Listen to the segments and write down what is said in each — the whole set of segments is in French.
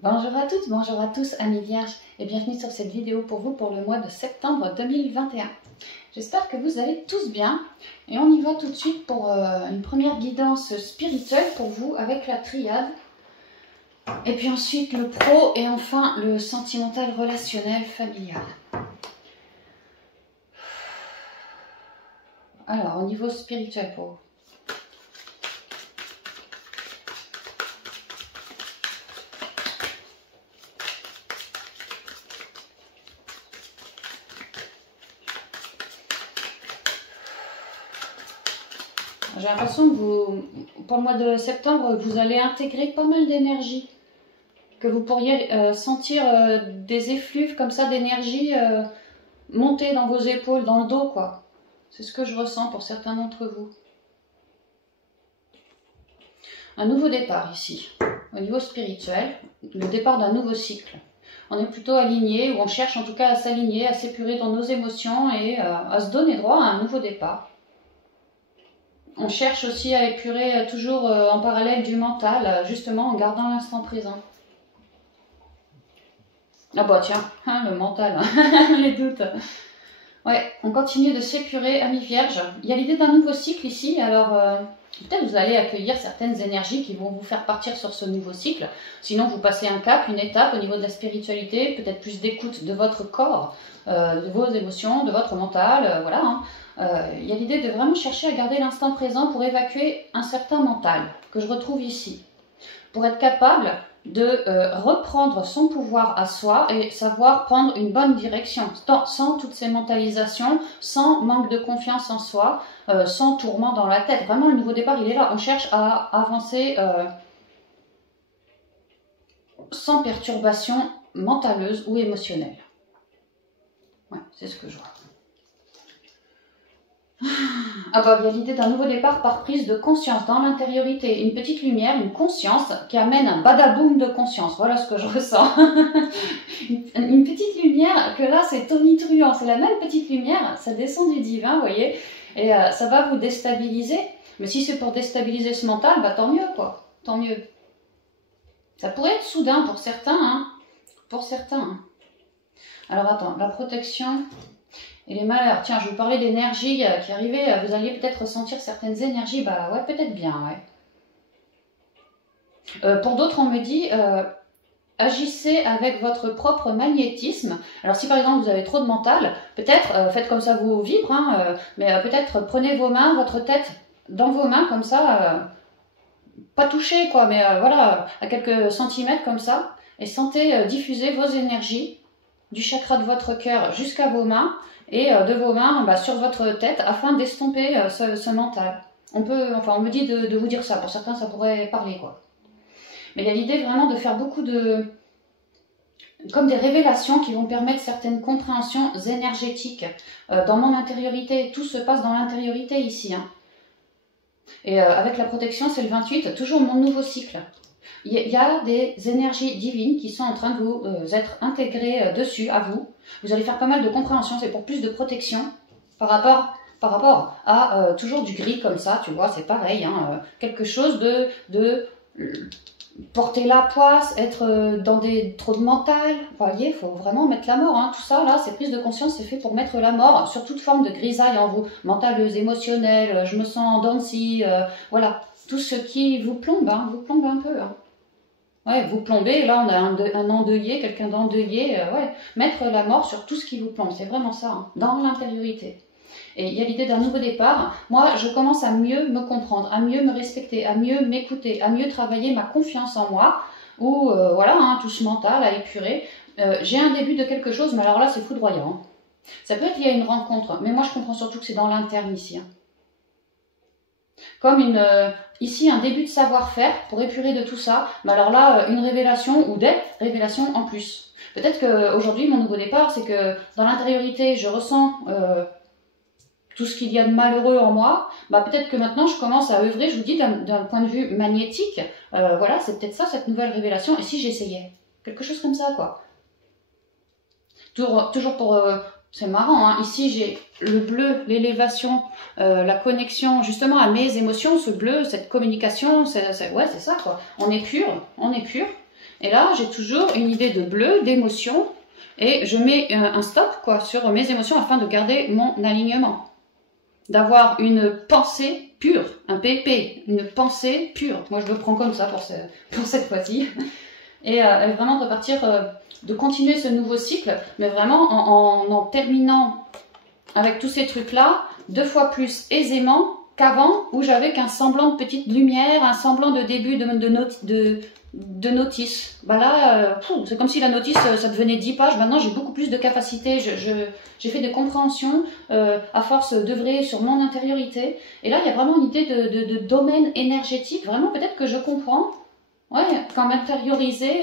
Bonjour à toutes, bonjour à tous, amis vierges, et bienvenue sur cette vidéo pour vous pour le mois de septembre 2021. J'espère que vous allez tous bien et on y va tout de suite pour une première guidance spirituelle pour vous avec la triade. Et puis ensuite le pro et enfin le sentimental, relationnel, familial. Alors au niveau spirituel pour vous. J'ai l'impression que vous, pour le mois de septembre, vous allez intégrer pas mal d'énergie. Que vous pourriez sentir des effluves comme ça d'énergie monter dans vos épaules, dans le dos, quoi. C'est ce que je ressens pour certains d'entre vous. Un nouveau départ ici, au niveau spirituel, le départ d'un nouveau cycle. On est plutôt aligné, ou on cherche en tout cas à s'aligner, à s'épurer dans nos émotions et à se donner droit à un nouveau départ. On cherche aussi à épurer toujours en parallèle du mental, justement en gardant l'instant présent. Ah bah tiens, hein, le mental, hein, les doutes. Ouais, on continue de s'épurer, amis vierges. Il y a l'idée d'un nouveau cycle ici, alors peut-être vous allez accueillir certaines énergies qui vont vous faire partir sur ce nouveau cycle. Sinon, vous passez un cap, une étape au niveau de la spiritualité, peut-être plus d'écoute de votre corps, de vos émotions, de votre mental, voilà. Hein. Il y a l'idée de vraiment chercher à garder l'instant présent pour évacuer un certain mental que je retrouve ici. Pour être capable de reprendre son pouvoir à soi et savoir prendre une bonne direction, sans toutes ces mentalisations, sans manque de confiance en soi, sans tourment dans la tête. Vraiment, le nouveau départ, il est là. On cherche à avancer sans perturbation mentaleuse ou émotionnelle. Ouais, c'est ce que je vois. Ah bah, il y a l'idée d'un nouveau départ par prise de conscience dans l'intériorité, une petite lumière, une conscience qui amène un badaboum de conscience. Voilà ce que je ressens. Une petite lumière, que là c'est tonitruant, c'est la même petite lumière, ça descend du divin, vous voyez, et ça va vous déstabiliser. Mais si c'est pour déstabiliser ce mental, bah tant mieux quoi, tant mieux. Ça pourrait être soudain pour certains, hein, pour certains. Hein. Alors attends, la protection... Et les malheurs, tiens, je vous parlais d'énergie qui arrivait, vous alliez peut-être ressentir certaines énergies, bah ouais, peut-être bien, ouais. Pour d'autres, on me dit, agissez avec votre propre magnétisme. Alors si par exemple vous avez trop de mental, peut-être, faites comme ça vous vibre, hein, mais peut-être prenez vos mains, votre tête dans vos mains, comme ça, pas toucher quoi, mais voilà, à quelques centimètres comme ça, et sentez diffuser vos énergies du chakra de votre cœur jusqu'à vos mains, et de vos mains sur votre tête afin d'estomper ce mental. On me dit de vous dire ça, pour certains ça pourrait parler quoi. Mais il y a l'idée vraiment de faire beaucoup comme des révélations qui vont permettre certaines compréhensions énergétiques dans mon intériorité. Tout se passe dans l'intériorité ici. Hein. Et avec la protection c'est le 28, toujours mon nouveau cycle. Il y a des énergies divines qui sont en train de vous être intégrées dessus, à vous. Vous allez faire pas mal de compréhension, c'est pour plus de protection par rapport à toujours du gris comme ça, tu vois, c'est pareil. Hein, quelque chose de porter la poisse, être dans trop de mental. Vous voyez, il faut vraiment mettre la mort. Hein. Tout ça, là, ces prises de conscience, c'est fait pour mettre la mort sur toute forme de grisaille en vous. Mentaleuse, émotionnelle, je me sens en dents de scie, voilà. Tout ce qui vous plombe un peu. Hein. Ouais, vous plombez, là on a un endeuillé, quelqu'un d'endeuillé, ouais, mettre la mort sur tout ce qui vous plombe, c'est vraiment ça, hein, dans l'intériorité. Et il y a l'idée d'un nouveau départ. Moi, je commence à mieux me comprendre, à mieux me respecter, à mieux m'écouter, à mieux travailler ma confiance en moi, ou voilà, hein, tout ce mental à épurer. J'ai un début de quelque chose, mais alors là c'est foudroyant. Hein. Ça peut être lié à une rencontre, mais moi je comprends surtout que c'est dans l'interne ici. Hein. Comme ici un début de savoir-faire pour épurer de tout ça, mais alors là une révélation ou des révélations en plus. Peut-être qu'aujourd'hui mon nouveau départ c'est que dans l'intériorité je ressens tout ce qu'il y a de malheureux en moi, bah peut-être que maintenant je commence à œuvrer, je vous dis d'un point de vue magnétique, voilà c'est peut-être ça cette nouvelle révélation, et si j'essayais quelque chose comme ça quoi. Toujours pour... c'est marrant, hein. Ici j'ai le bleu, l'élévation, la connexion justement à mes émotions, ce bleu, cette communication, ouais c'est ça quoi. On est pur, Et là, j'ai toujours une idée de bleu, d'émotion, et je mets un stop quoi, sur mes émotions afin de garder mon alignement. D'avoir une pensée pure, un PP, une pensée pure. Moi, je le prends comme ça pour cette fois-ci. Et vraiment de partir, de continuer ce nouveau cycle, mais vraiment en terminant avec tous ces trucs-là, 2 fois plus aisément qu'avant, où j'avais qu'un semblant de petite lumière, un semblant de début de notice. Bah là, c'est comme si la notice, ça devenait 10 pages. Maintenant, j'ai beaucoup plus de capacité. J'ai fait des compréhensions à force d'œuvrer sur mon intériorité. Et là, il y a vraiment une idée de domaine énergétique. Vraiment, peut-être que je comprends. Ouais, quand m'intérioriser,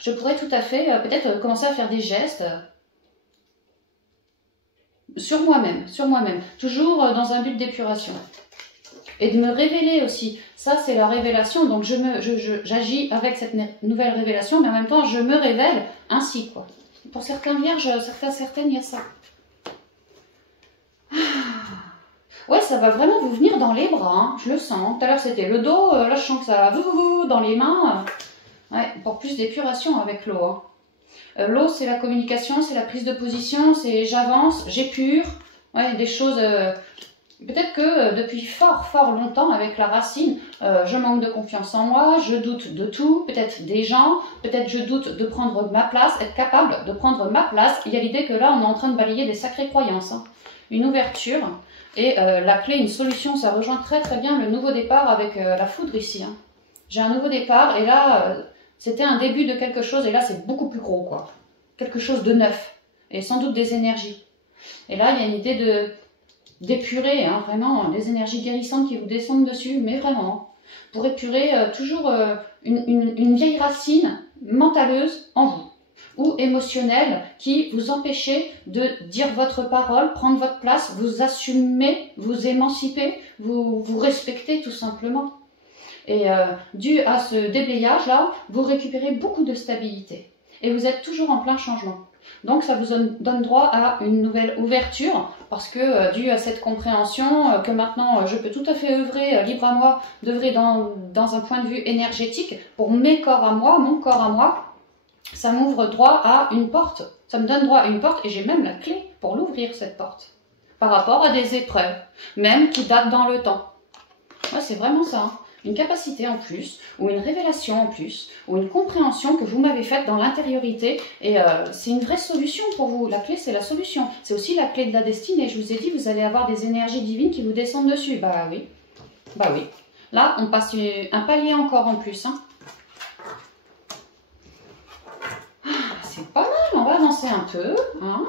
je pourrais tout à fait peut-être commencer à faire des gestes sur moi-même, toujours dans un but d'épuration. Et de me révéler aussi. Ça, c'est la révélation. Donc, j'agis avec cette nouvelle révélation, mais en même temps, je me révèle ainsi, quoi. Pour certains vierges, certaines, il y a ça. Ouais, ça va vraiment vous venir dans les bras, hein, je le sens. Tout à l'heure, c'était le dos. Là, je sens que ça va dans les mains. Ouais, pour plus d'épuration avec l'eau. Hein. L'eau, c'est la communication, c'est la prise de position, c'est j'avance, j'épure. Ouais, des choses... Peut-être que depuis fort longtemps, avec la racine, je manque de confiance en moi, je doute de tout, peut-être des gens, peut-être je doute de prendre ma place, être capable de prendre ma place. Il y a l'idée que là, on est en train de balayer des sacrées croyances. Hein. Une ouverture et la clé, une solution, ça rejoint très bien le nouveau départ avec la foudre ici. Hein. J'ai un nouveau départ et là, c'était un début de quelque chose et là, c'est beaucoup plus gros, quoi. Quelque chose de neuf et sans doute des énergies. Et là, il y a une idée d'épurer, hein, vraiment, des énergies guérissantes qui vous descendent dessus, mais vraiment, pour épurer toujours une vieille racine mentaleuse en vous, ou émotionnelle, qui vous empêchez de dire votre parole, prendre votre place, vous assumer, vous émanciper, vous respecter tout simplement. Et dû à ce déblayage-là, vous récupérez beaucoup de stabilité. Et vous êtes toujours en plein changement. Donc ça vous donne droit à une nouvelle ouverture parce que dû à cette compréhension que maintenant je peux tout à fait œuvrer libre à moi, d'œuvrer dans un point de vue énergétique pour mes corps à moi, mon corps à moi, ça m'ouvre droit à une porte. Ça me donne droit à une porte et j'ai même la clé pour l'ouvrir cette porte par rapport à des épreuves, même qui datent dans le temps. Ouais, c'est vraiment ça. Hein. Une capacité en plus, ou une révélation en plus, ou une compréhension que vous m'avez faite dans l'intériorité. Et c'est une vraie solution pour vous. La clé, c'est la solution. C'est aussi la clé de la destinée. Je vous ai dit, vous allez avoir des énergies divines qui vous descendent dessus. Bah oui. Bah oui. Là, on passe un palier encore en plus. Hein. C'est pas mal. On va avancer un peu. Hein.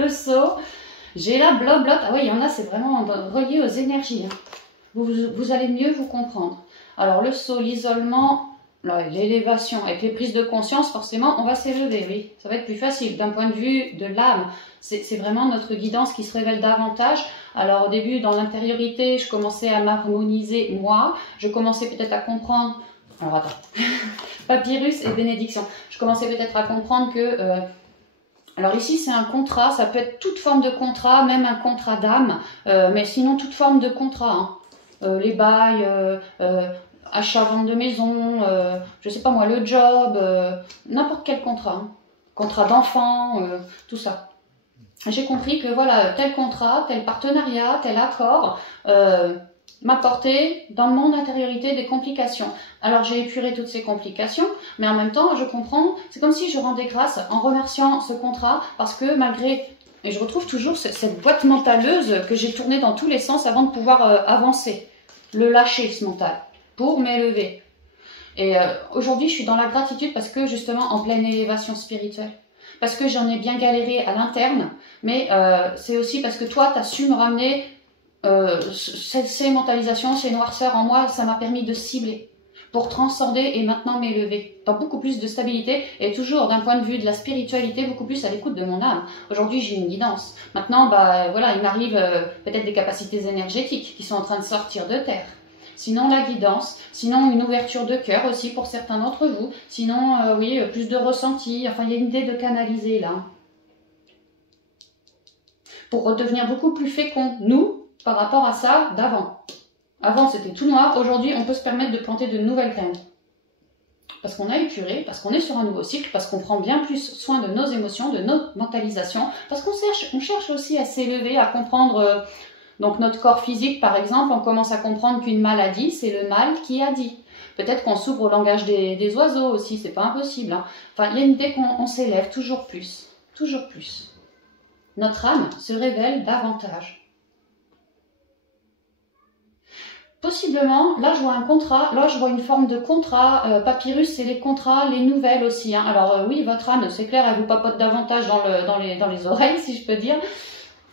Le saut. J'ai la bloblotte. Ah oui, il y en a, c'est vraiment relié aux énergies. Hein. Vous allez mieux vous comprendre. Alors le saut, l'isolement, l'élévation, avec les prises de conscience, forcément, on va s'élever, oui. Ça va être plus facile. D'un point de vue de l'âme, c'est vraiment notre guidance qui se révèle davantage. Alors au début, dans l'intériorité, je commençais à m'harmoniser moi. Je commençais peut-être à comprendre... Alors attends. Papyrus et bénédiction. Je commençais peut-être à comprendre que... Alors ici, c'est un contrat. Ça peut être toute forme de contrat, même un contrat d'âme. Mais sinon, toute forme de contrat, hein. Les bails, achat-vente de maison, je sais pas moi, le job, n'importe quel contrat, hein. Contrat d'enfant, tout ça. J'ai compris que voilà, tel contrat, tel partenariat, tel accord m'apportait dans mon intériorité des complications. Alors j'ai épuré toutes ces complications, mais en même temps, je comprends, c'est comme si je rendais grâce en remerciant ce contrat, parce que malgré... Et je retrouve toujours cette boîte mentaleuse que j'ai tournée dans tous les sens avant de pouvoir avancer. Le lâcher, ce mental, pour m'élever. Et aujourd'hui, je suis dans la gratitude parce que justement, en pleine élévation spirituelle. Parce que j'en ai bien galéré à l'interne, mais c'est aussi parce que toi, tu as su me ramener ces mentalisations, ces noirceurs en moi, ça m'a permis de cibler. Pour transcender et maintenant m'élever dans beaucoup plus de stabilité et toujours d'un point de vue de la spiritualité beaucoup plus à l'écoute de mon âme. Aujourd'hui j'ai une guidance. Maintenant bah voilà, il m'arrive peut-être des capacités énergétiques qui sont en train de sortir de terre. Sinon la guidance, sinon une ouverture de cœur aussi pour certains d'entre vous. Sinon oui, plus de ressenti. Enfin il y a une idée de canaliser là. Pour redevenir beaucoup plus fécond, nous, par rapport à ça d'avant. Avant, c'était tout noir. Aujourd'hui, on peut se permettre de planter de nouvelles graines. parce qu'on a épuré, parce qu'on est sur un nouveau cycle, parce qu'on prend bien plus soin de nos émotions, de notre mentalisation, parce qu'on cherche aussi à s'élever, à comprendre donc notre corps physique par exemple, on commence à comprendre qu'une maladie, c'est le mal qui a dit. Peut-être qu'on s'ouvre au langage des oiseaux aussi, c'est pas impossible. Hein. Enfin, il y a une idée qu'on s'élève toujours plus, toujours plus. Notre âme se révèle davantage. Possiblement, là je vois un contrat, là je vois une forme de contrat, papyrus c'est les contrats, les nouvelles aussi. Hein. Alors oui, votre âme, c'est clair, elle vous papote davantage dans les oreilles, si je peux dire.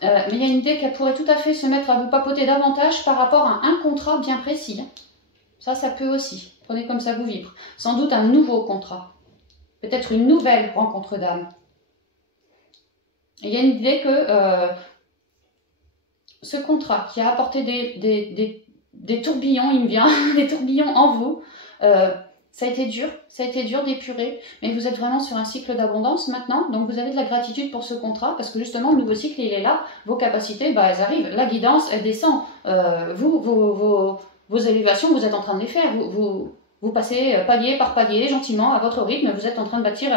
Mais il y a une idée qu'elle pourrait tout à fait se mettre à vous papoter davantage par rapport à un contrat bien précis. Ça peut aussi. Prenez comme ça vous vibre. Sans doute un nouveau contrat. Peut-être une nouvelle rencontre d'âme. Il y a une idée que ce contrat qui a apporté des tourbillons, il me vient, des tourbillons en vous. Ça a été dur d'épurer, mais vous êtes vraiment sur un cycle d'abondance maintenant, donc vous avez de la gratitude pour ce contrat, parce que justement le nouveau cycle il est là, vos capacités, bah, elles arrivent, la guidance elle descend, vos élévations vous êtes en train de les faire, vous passez palier par palier, gentiment, à votre rythme, vous êtes en train de bâtir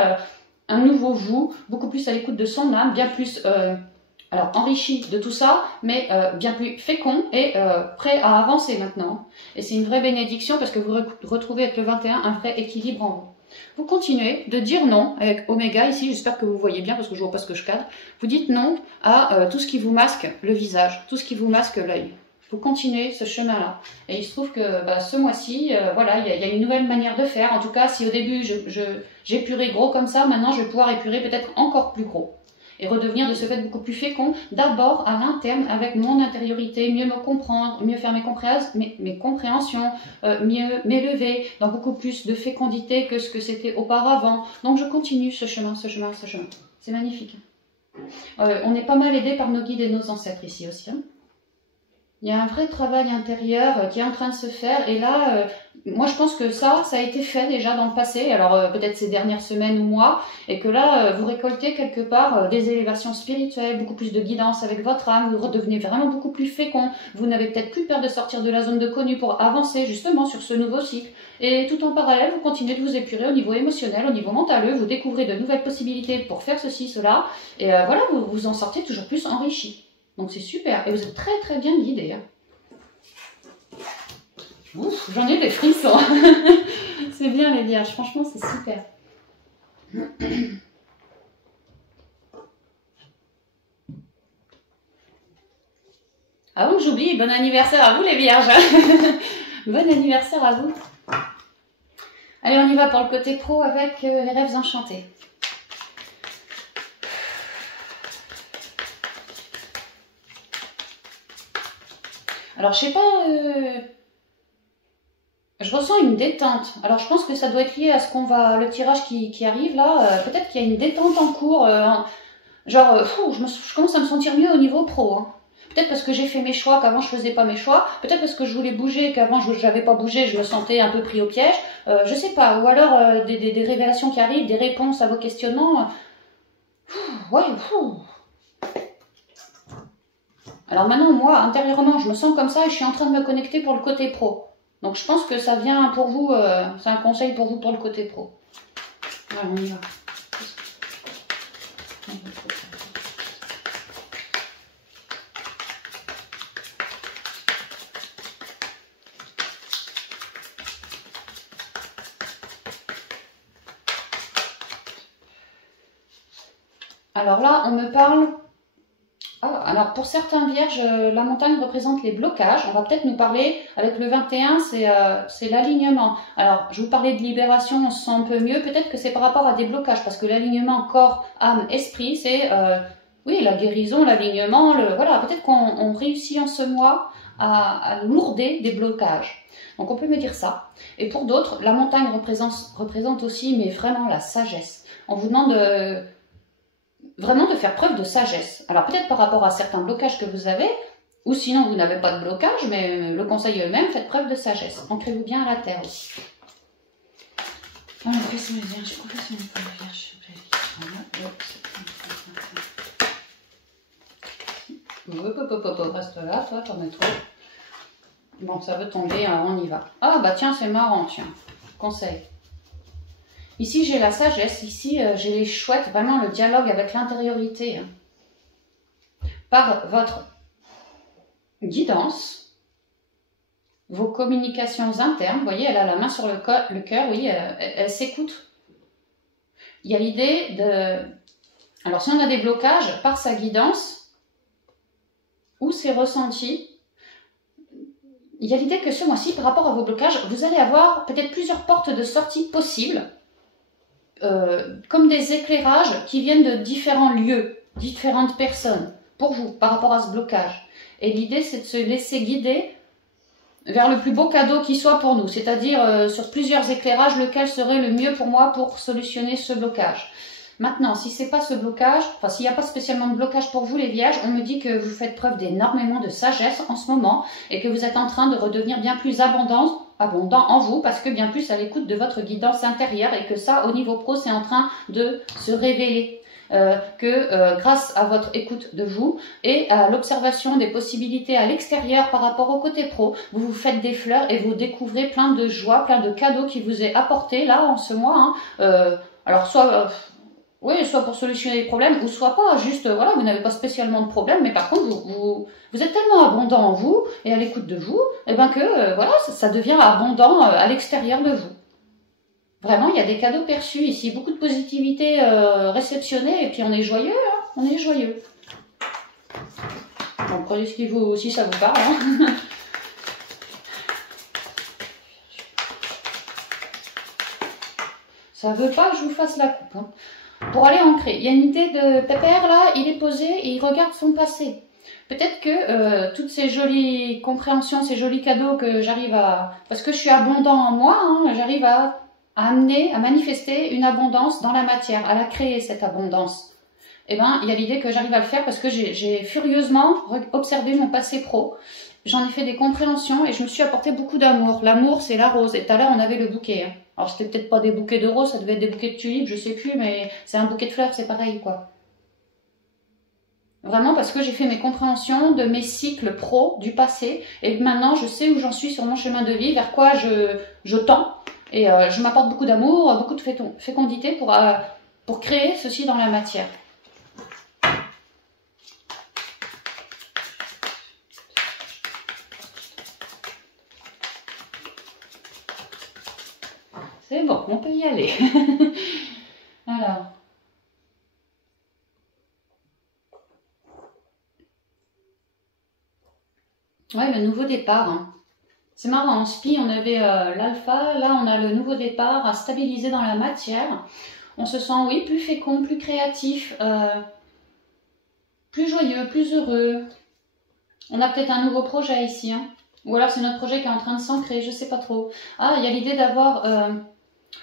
un nouveau vous, beaucoup plus à l'écoute de son âme, bien plus... alors enrichi de tout ça, mais bien plus fécond et prêt à avancer maintenant. Et c'est une vraie bénédiction parce que vous retrouvez avec le 21 un vrai équilibre en vous. Vous continuez de dire non avec Oméga ici, j'espère que vous voyez bien parce que je vois pas ce que je cadre. Vous dites non à tout ce qui vous masque le visage, tout ce qui vous masque l'œil. Vous continuez ce chemin-là. Et il se trouve que ce mois-ci, voilà, il y a une nouvelle manière de faire. En tout cas, si au début j'épurais gros comme ça, maintenant je vais pouvoir épurer peut-être encore plus gros. Et redevenir de ce fait beaucoup plus fécond, d'abord à l'interne, avec mon intériorité, mieux me comprendre, mieux faire mes compréhensions, mieux m'élever, dans beaucoup plus de fécondité que ce que c'était auparavant. Donc je continue ce chemin. C'est magnifique. On est pas mal aidé par nos guides et nos ancêtres ici aussi. Hein. Il y a un vrai travail intérieur qui est en train de se faire. Et là, moi je pense que ça a été fait déjà dans le passé. Alors peut-être ces dernières semaines ou mois. Et que là, vous récoltez quelque part des élévations spirituelles, beaucoup plus de guidance avec votre âme. Vous redevenez vraiment beaucoup plus fécond. Vous n'avez peut-être plus peur de sortir de la zone de connu pour avancer justement sur ce nouveau cycle. Et tout en parallèle, vous continuez de vous épurer au niveau émotionnel, au niveau mental. Vous découvrez de nouvelles possibilités pour faire ceci, cela. Et voilà, vous en sortez toujours plus enrichi. Donc c'est super. Et vous êtes très très bien guidé. Hein. Ouf, j'en ai des frissons. C'est bien les vierges, franchement c'est super. Avant que j'oublie, bon anniversaire à vous les vierges. Bon anniversaire à vous. Allez, on y va pour le côté pro avec les rêves enchantés. Alors, je sais pas, je ressens une détente. Alors, je pense que ça doit être lié à ce qu'on va, le tirage qui arrive là. Peut-être qu'il y a une détente en cours. Je commence à me sentir mieux au niveau pro. Hein. Peut-être parce que j'ai fait mes choix, qu'avant je faisais pas mes choix. Peut-être parce que je voulais bouger, qu'avant je n'avais pas bougé, je me sentais un peu pris au piège. Je sais pas. Ou alors des révélations qui arrivent, des réponses à vos questionnements. Ouais, Alors maintenant, moi, intérieurement, je me sens comme ça et je suis en train de me connecter pour le côté pro. Donc je pense que ça vient pour vous, c'est un conseil pour vous pour le côté pro. Voilà, on y va. Alors là, on me parle... Ah, alors pour certains vierges, la montagne représente les blocages. On va peut-être nous parler, avec le 21, c'est l'alignement. Alors, je vous parlais de libération, on se sent un peu mieux. Peut-être que c'est par rapport à des blocages, parce que l'alignement corps, âme, esprit, c'est oui, la guérison, l'alignement. Voilà, peut-être qu'on réussit en ce mois à lourder des blocages. Donc on peut me dire ça. Et pour d'autres, la montagne représente aussi, mais vraiment la sagesse. On vous demande... vraiment de faire preuve de sagesse. Alors peut-être par rapport à certains blocages que vous avez, ou sinon vous n'avez pas de blocage, mais le conseil eux-mêmes, faites preuve de sagesse. Ancrez-vous bien à la terre aussi. Alors, professeur les vierges, reste là, toi, t'en es trop. Bon, ça veut tomber, on y va. Ah bah tiens, c'est marrant, tiens. Conseil. Ici, j'ai la sagesse. Ici, j'ai les chouettes. Vraiment, le dialogue avec l'intériorité. Hein. Par votre guidance, vos communications internes. Vous voyez, elle a la main sur le cœur. Oui, elle s'écoute. Il y a l'idée de... Alors, si on a des blocages, par sa guidance ou ses ressentis, il y a l'idée que ce mois-ci, par rapport à vos blocages, vous allez avoir peut-être plusieurs portes de sortie possibles, comme des éclairages qui viennent de différents lieux, différentes personnes, pour vous, par rapport à ce blocage. Et l'idée, c'est de se laisser guider vers le plus beau cadeau qui soit pour nous, c'est-à-dire sur plusieurs éclairages, lequel serait le mieux pour moi pour solutionner ce blocage. Maintenant, si c'est pas ce blocage, enfin s'il n'y a pas spécialement de blocage pour vous les vierges, on me dit que vous faites preuve d'énormément de sagesse en ce moment et que vous êtes en train de redevenir bien plus abondant en vous parce que bien plus à l'écoute de votre guidance intérieure et que ça, au niveau pro, c'est en train de se révéler. Grâce à votre écoute de vous et à l'observation des possibilités à l'extérieur par rapport au côté pro, vous vous faites des fleurs et vous découvrez plein de joie, plein de cadeaux qui vous est apporté là en ce mois. Hein. Alors soit... oui, soit pour solutionner les problèmes, ou soit pas, juste, voilà, vous n'avez pas spécialement de problème, mais par contre, vous êtes tellement abondant en vous, et à l'écoute de vous, et ben que, voilà, ça devient abondant à l'extérieur de vous. Vraiment, il y a des cadeaux perçus ici, beaucoup de positivité réceptionnée, et puis on est joyeux, hein, on est joyeux. Bon, prenez ce qui vous, si ça vous parle, hein. Ça veut pas que je vous fasse la coupe, hein. Pour aller ancrer, il y a une idée de Pépère là, il est posé et il regarde son passé. Peut-être que toutes ces jolies compréhensions, ces jolis cadeaux que j'arrive à... Parce que je suis abondant en moi, hein, j'arrive à amener, à manifester une abondance dans la matière, à la créer cette abondance. Eh bien, il y a l'idée que j'arrive à le faire parce que j'ai furieusement observé mon passé pro. J'en ai fait des compréhensions et je me suis apporté beaucoup d'amour. L'amour, c'est la rose. Et tout à l'heure, on avait le bouquet. Hein. Alors, c'était peut-être pas des bouquets de roses, ça devait être des bouquets de tulipes, je sais plus, mais c'est un bouquet de fleurs, c'est pareil, quoi. Vraiment parce que j'ai fait mes compréhensions de mes cycles pro du passé et maintenant, je sais où j'en suis sur mon chemin de vie, vers quoi je tends. Et je m'apporte beaucoup d'amour, beaucoup de fécondité pour créer ceci dans la matière. C'est bon, on peut y aller. Alors. Ouais, le nouveau départ. Hein. C'est marrant, en spi, on avait l'alpha, là on a le nouveau départ à stabiliser dans la matière. On se sent, oui, plus fécond, plus créatif, plus joyeux, plus heureux. On a peut-être un nouveau projet ici, hein. Ou alors c'est notre projet qui est en train de s'ancrer, je sais pas trop. Ah, il y a l'idée d'avoir...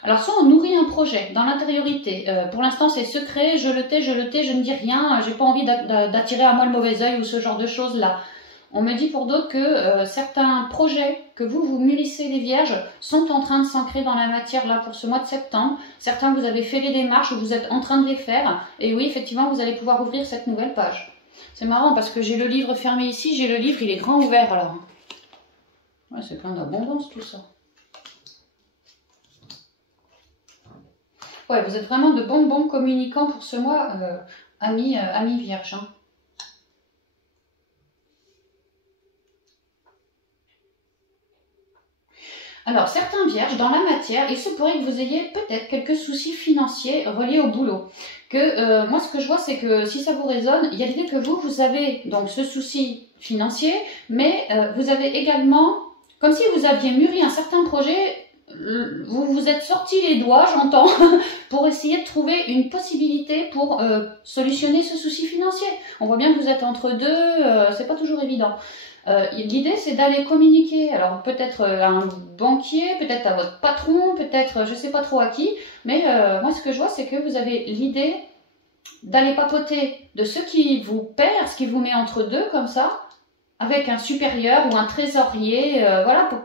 Alors soit on nourrit un projet dans l'intériorité, pour l'instant c'est secret, je le tais, je ne dis rien, j'ai pas envie d'attirer à moi le mauvais œil ou ce genre de choses là. On me dit pour d'autres que certains projets que vous mûrissez les vierges sont en train de s'ancrer dans la matière là pour ce mois de septembre. Certains vous avez fait les démarches ou vous êtes en train de les faire et oui effectivement vous allez pouvoir ouvrir cette nouvelle page. C'est marrant parce que j'ai le livre fermé ici, j'ai le livre il est grand ouvert alors. Ouais, c'est plein d'abondance tout ça. Ouais, vous êtes vraiment de bons communicants pour ce mois, amis vierges. Hein. Alors, certains vierges, dans la matière, il se pourrait que vous ayez peut-être quelques soucis financiers reliés au boulot. Moi, ce que je vois, c'est que si ça vous résonne, il y a l'idée que vous avez donc ce souci financier, mais vous avez également, comme si vous aviez mûri un certain projet, vous vous êtes sorti les doigts, j'entends, pour essayer de trouver une possibilité pour solutionner ce souci financier. On voit bien que vous êtes entre deux, c'est pas toujours évident. L'idée, c'est d'aller communiquer, alors peut-être à un banquier, peut-être à votre patron, peut-être je sais pas trop à qui, mais moi ce que je vois, c'est que vous avez l'idée d'aller papoter de ce qui vous perd, ce qui vous met entre deux comme ça, avec un supérieur ou un trésorier, voilà, pour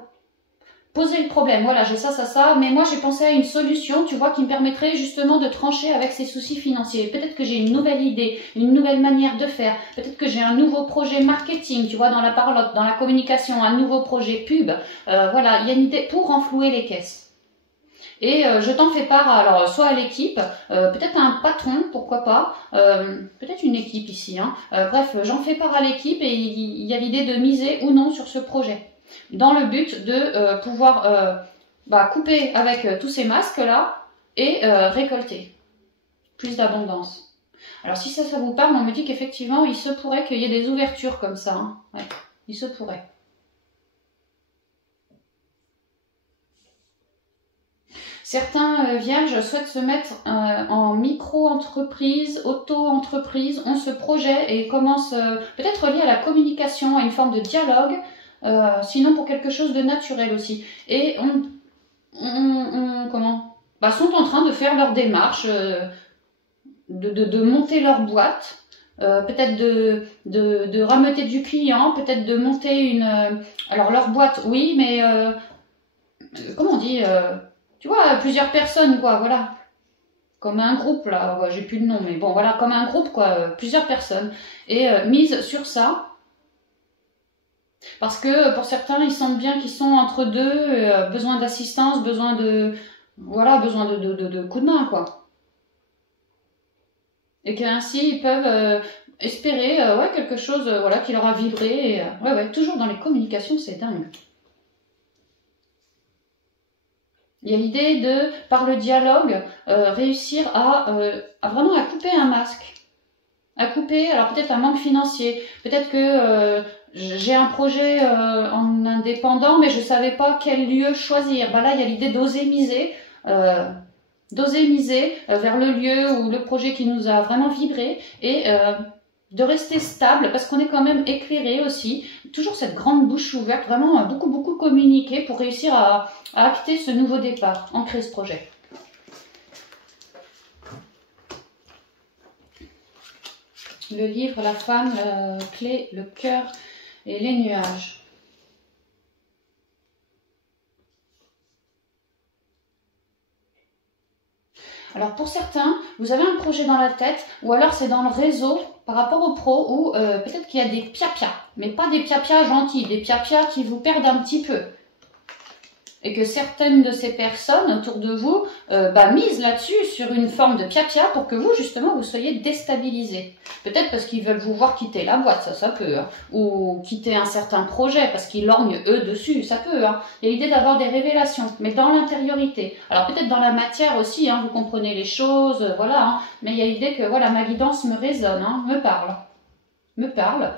poser le problème. Voilà, j'ai ça, mais moi j'ai pensé à une solution, tu vois, qui me permettrait justement de trancher avec ces soucis financiers. Peut-être que j'ai une nouvelle idée, une nouvelle manière de faire, peut-être que j'ai un nouveau projet marketing, tu vois, dans la parole, dans la communication, un nouveau projet pub. Voilà, il y a une idée pour renflouer les caisses. Et je t'en fais part, alors soit à l'équipe, peut-être à un patron, pourquoi pas, peut-être une équipe ici, hein. Bref, j'en fais part à l'équipe et il y a l'idée de miser ou non sur ce projet, dans le but de pouvoir couper avec tous ces masques-là et récolter plus d'abondance. Alors si ça vous parle, on me dit qu'effectivement, il se pourrait qu'il y ait des ouvertures comme ça, hein. Ouais, il se pourrait. Certains vierges souhaitent se mettre en micro-entreprise, auto-entreprise, ont ce projet et commencent peut-être lié à la communication, à une forme de dialogue, sinon pour quelque chose de naturel aussi. Et sont en train de faire leur démarche, de monter leur boîte, peut-être de rameuter du client, peut-être de monter une... alors leur boîte, oui, mais comment on dit tu vois, plusieurs personnes, quoi, voilà. Comme un groupe, là, ouais, j'ai plus le nom, mais bon, voilà, comme un groupe, quoi, plusieurs personnes. Et mise sur ça, parce que pour certains, ils sentent bien qu'ils sont entre deux, besoin d'assistance, besoin de... Voilà, besoin de coups de main, quoi. Et qu'ainsi, ils peuvent espérer quelque chose voilà, qui leur a vibré. Et, toujours dans les communications, c'est dingue. Il y a l'idée de, par le dialogue, réussir à vraiment à couper un masque. À couper, alors peut-être un manque financier. Peut-être que j'ai un projet en indépendant, mais je ne savais pas quel lieu choisir. Ben là, il y a l'idée d'oser miser. Vers le lieu ou le projet qui nous a vraiment vibré et de rester stable parce qu'on est quand même éclairé aussi. Toujours cette grande bouche ouverte, vraiment beaucoup communiquer pour réussir à acter ce nouveau départ, ancrer ce projet. Le livre, la femme, la clé, le cœur et les nuages. Alors pour certains, vous avez un projet dans la tête ou alors c'est dans le réseau par rapport au pro ou peut-être qu'il y a des piapias, mais pas des piapias gentils, des piapias qui vous perdent un petit peu. Et que certaines de ces personnes autour de vous misent là-dessus sur une forme de piapia pour que vous, justement, vous soyez déstabilisés. Peut-être parce qu'ils veulent vous voir quitter la boîte, ça peut. Hein. Ou quitter un certain projet parce qu'ils lorgnent eux dessus, ça peut. Hein. Il y a l'idée d'avoir des révélations, mais dans l'intériorité. Alors peut-être dans la matière aussi, hein, vous comprenez les choses, voilà. Hein, mais il y a l'idée que voilà, ma guidance me résonne, hein, me parle.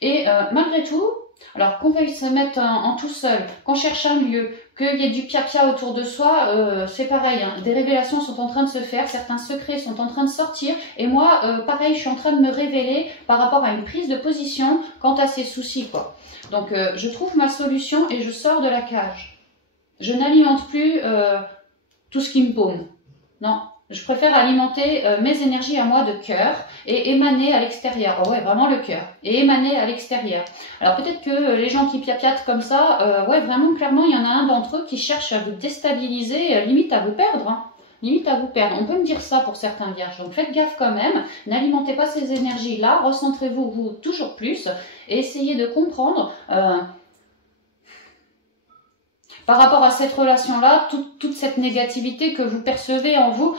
Et malgré tout, alors qu'on veuille se mettre en tout seul, qu'on cherche un lieu, qu'il y ait du piapia autour de soi, c'est pareil, hein. Des révélations sont en train de se faire, certains secrets sont en train de sortir, et moi, pareil, je suis en train de me révéler par rapport à une prise de position quant à ces soucis, quoi. Donc, je trouve ma solution et je sors de la cage. Je n'alimente plus tout ce qui me paume. Non. Je préfère alimenter mes énergies à moi de cœur et émaner à l'extérieur. Oh ouais, vraiment le cœur. Et émaner à l'extérieur. Alors peut-être que les gens qui piapiatent comme ça, vraiment, clairement, il y en a un d'entre eux qui cherche à vous déstabiliser, limite à vous perdre. Hein. Limite à vous perdre. On peut me dire ça pour certains vierges. Donc faites gaffe quand même. N'alimentez pas ces énergies-là. Recentrez-vous vous toujours plus. Et essayez de comprendre... par rapport à cette relation-là, toute cette négativité que vous percevez en vous,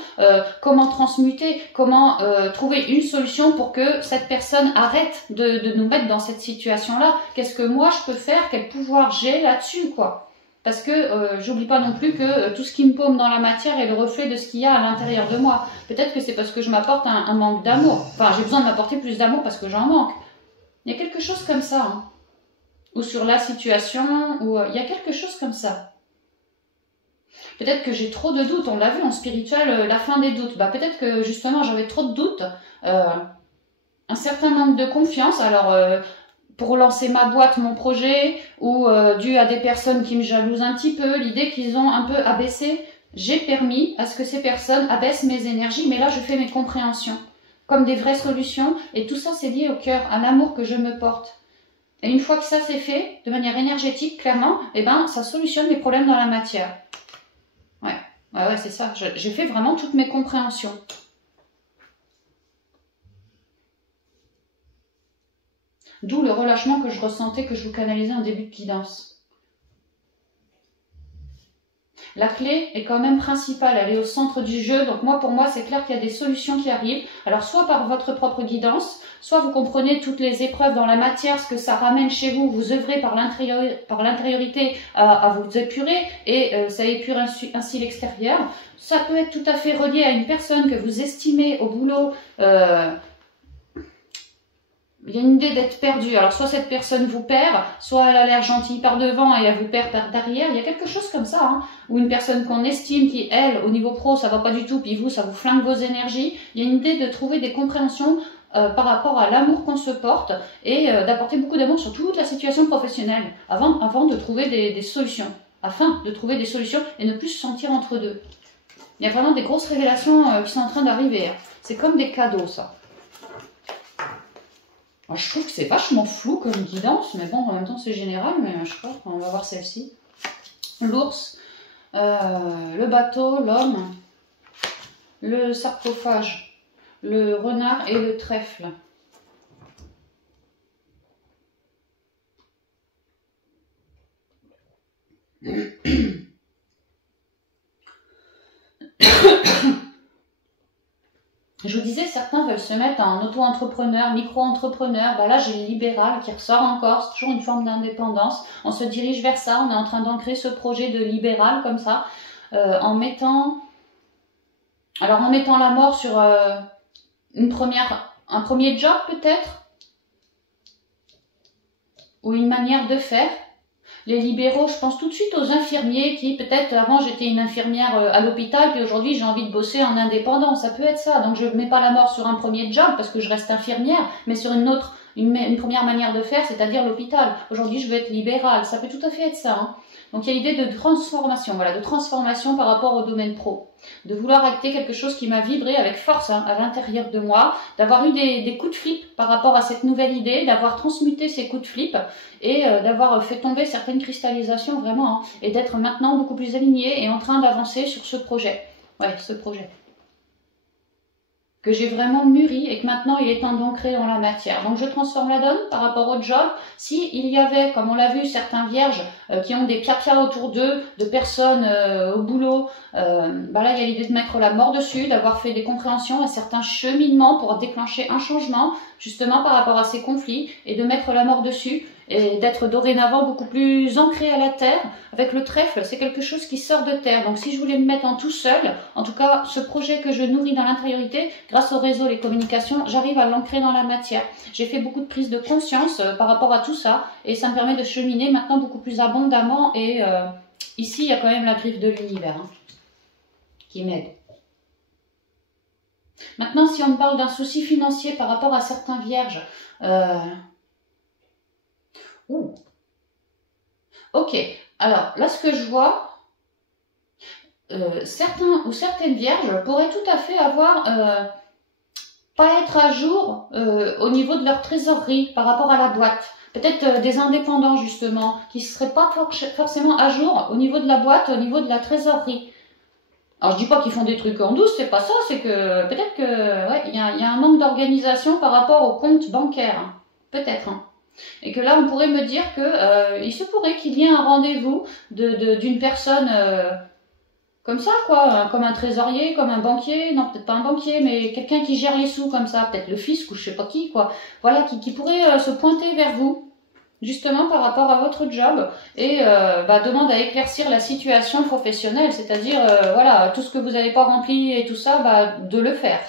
comment transmuter, comment trouver une solution pour que cette personne arrête de nous mettre dans cette situation-là. Qu'est-ce que moi je peux faire, quel pouvoir j'ai là-dessus, quoi. Parce que j'oublie pas non plus que tout ce qui me paume dans la matière est le reflet de ce qu'il y a à l'intérieur de moi. Peut-être que c'est parce que je m'apporte un manque d'amour. Enfin, j'ai besoin de m'apporter plus d'amour parce que j'en manque. Il y a quelque chose comme ça, hein. Ou sur la situation, ou il y a quelque chose comme ça. Peut-être que j'ai trop de doutes, on l'a vu en spirituel, la fin des doutes. Peut-être que justement j'avais trop de doutes, un certain manque de confiance, alors pour lancer ma boîte, mon projet, ou dû à des personnes qui me jalousent un petit peu, l'idée qu'ils ont un peu abaissé, j'ai permis à ce que ces personnes abaissent mes énergies, mais là je fais mes compréhensions, comme des vraies solutions, et tout ça c'est lié au cœur, à l'amour que je me porte. Et une fois que ça c'est fait, de manière énergétique, clairement, ça solutionne les problèmes dans la matière. Ouais, c'est ça. J'ai fait vraiment toutes mes compréhensions. D'où le relâchement que je ressentais, que je vous canalisais en début de guidance. La clé est quand même principale, elle est au centre du jeu. Donc moi, pour moi, c'est clair qu'il y a des solutions qui arrivent. Alors soit par votre propre guidance, soit vous comprenez toutes les épreuves dans la matière, ce que ça ramène chez vous, vous œuvrez par l'intériorité à vous épurer et ça épure ainsi l'extérieur. Ça peut être tout à fait relié à une personne que vous estimez au boulot. Il y a une idée d'être perdu. Alors, soit cette personne vous perd, soit elle a l'air gentille par devant et elle vous perd par derrière. Il y a quelque chose comme ça, hein. Ou une personne qu'on estime qui, elle, au niveau pro, ça va pas du tout, puis vous, ça vous flingue vos énergies. Il y a une idée de trouver des compréhensions par rapport à l'amour qu'on se porte et d'apporter beaucoup d'amour sur toute la situation professionnelle avant de trouver des solutions. Afin de trouver des solutions et ne plus se sentir entre deux. Il y a vraiment des grosses révélations qui sont en train d'arriver. Hein. C'est comme des cadeaux, ça. Alors, je trouve que c'est vachement flou comme guidance, mais bon, en même temps c'est général, mais je crois qu'on va voir celle-ci. L'ours, le bateau, l'homme, le sarcophage, le renard et le trèfle. Je vous disais, certains veulent se mettre en auto-entrepreneur, micro-entrepreneur. Ben là, j'ai le libéral qui ressort encore. C'est toujours une forme d'indépendance. On se dirige vers ça. On est en train d'ancrer ce projet de libéral comme ça, en mettant la mort sur un premier job peut-être, ou une manière de faire. Les libéraux, je pense tout de suite aux infirmiers qui, peut-être, avant j'étais une infirmière à l'hôpital, puis aujourd'hui j'ai envie de bosser en indépendant. Ça peut être ça. Donc je ne mets pas la mort sur un premier job parce que je reste infirmière, mais sur une première manière de faire, c'est-à-dire l'hôpital. Aujourd'hui je veux être libérale. Ça peut tout à fait être ça. Hein. Donc il y a l'idée de transformation, voilà, de transformation par rapport au domaine pro. De vouloir acter quelque chose qui m'a vibré avec force hein, à l'intérieur de moi, d'avoir eu des coups de flip par rapport à cette nouvelle idée, d'avoir transmuté ces coups de flip et d'avoir fait tomber certaines cristallisations vraiment, hein, et d'être maintenant beaucoup plus aligné et en train d'avancer sur ce projet. Ouais, ce projet. Que j'ai vraiment mûri et que maintenant il est temps d'ancrer dans la matière. Donc je transforme la donne par rapport au job. Si il y avait, comme on l'a vu, certains vierges qui ont des piapias autour d'eux, de personnes au boulot, bah là il y a l'idée de mettre la mort dessus, d'avoir fait des compréhensions et certains cheminements pour déclencher un changement justement par rapport à ces conflits et de mettre la mort dessus et d'être dorénavant beaucoup plus ancré à la terre. Avec le trèfle, c'est quelque chose qui sort de terre. Donc si je voulais me mettre en tout seul, en tout cas ce projet que je nourris dans l'intériorité, grâce au réseau, les communications, j'arrive à l'ancrer dans la matière. J'ai fait beaucoup de prise de conscience par rapport à tout ça et ça me permet de cheminer maintenant beaucoup plus abondamment et ici il y a quand même la griffe de l'univers hein, qui m'aide. Maintenant si on me parle d'un souci financier par rapport à certains vierges, ok, alors là ce que je vois, certains ou certaines vierges pourraient tout à fait avoir, pas être à jour au niveau de leur trésorerie par rapport à la boîte. Peut-être des indépendants justement, qui ne seraient pas forcément à jour au niveau de la boîte, au niveau de la trésorerie. Alors je dis pas qu'ils font des trucs en douce, c'est pas ça, c'est que peut-être que ouais, il y a un manque d'organisation par rapport au compte bancaire, hein. Peut-être. Hein. Et que là, on pourrait me dire que il se pourrait qu'il y ait un rendez-vous d'une personne comme ça, quoi, comme un trésorier, comme un banquier, non, peut-être pas un banquier, mais quelqu'un qui gère les sous comme ça, peut-être le fisc ou je sais pas qui, quoi. Voilà, qui pourrait se pointer vers vous, justement par rapport à votre job, et demande à éclaircir la situation professionnelle, c'est-à-dire, voilà, tout ce que vous n'avez pas rempli et tout ça, de le faire,